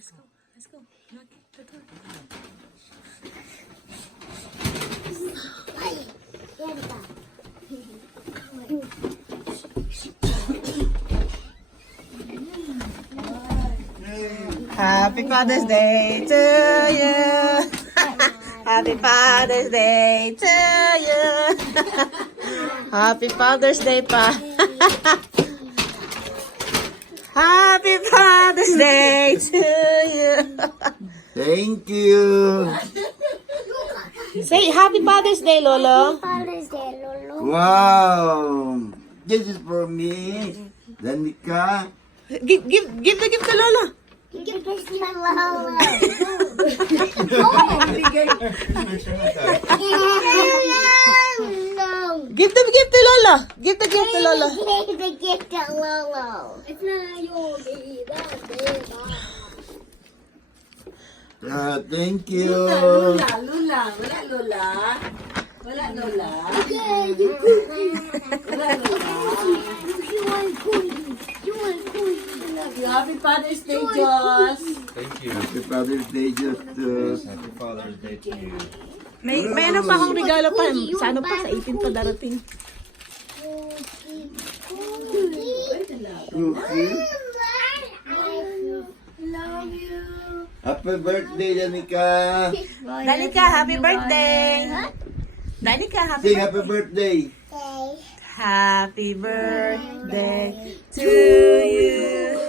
Let's go. Let's go. Knock the door. Happy Father's Day to you. Happy Father's Day to you. Happy Father's Day pa. Happy Father's Day to you. Thank you. Say Happy Father's Day, Lolo. Father's Day, Lolo. Wow. This is for me. Danica. Give the gift to Lolo. Give this to Lolo. No. Give the gift to Lolo. Give the gift to Lolo. Give the gift to Lolo. It's not your baby. Thank you. Lola. Wala Lola. Wala Lola. Wala Lola. Happy Father's Day, Joss. Thank you. Happy Father's Day, Justus. Happy Father's Day to you. May ano pa akong regalo pa. Sa ano pa? Sa 18 pa darating. Cookie. Love you. Happy birthday, Danica. Danica, happy birthday. Danica, happy Sing happy birthday. Happy birthday to you.